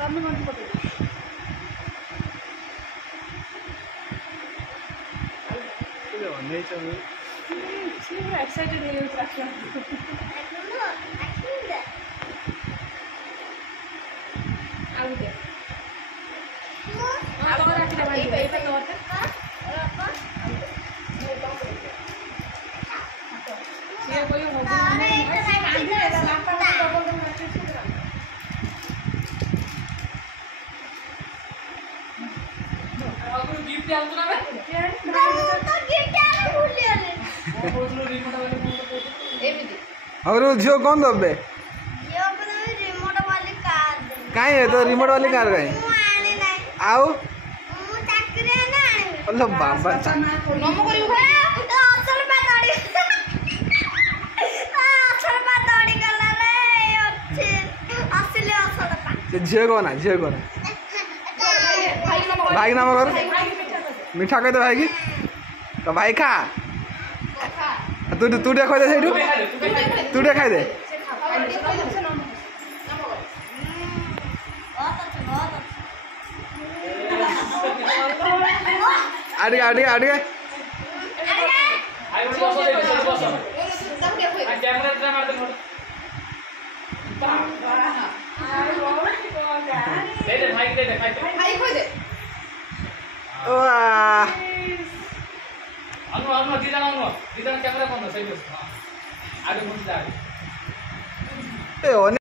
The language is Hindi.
ତମେ କଣ ପକେଇଛ? एक्साइटेड और झील कौन दबे कहीं है तो रिमोट वाली कार कहीं आओ अल्लाह बाबा झील कौन है झील कौन भाई नाम कर मीठा कह दे भाई की तो भाई खा तू तू देखो दे सही तू देखा दे आड़े आड़े आड़े कैमरा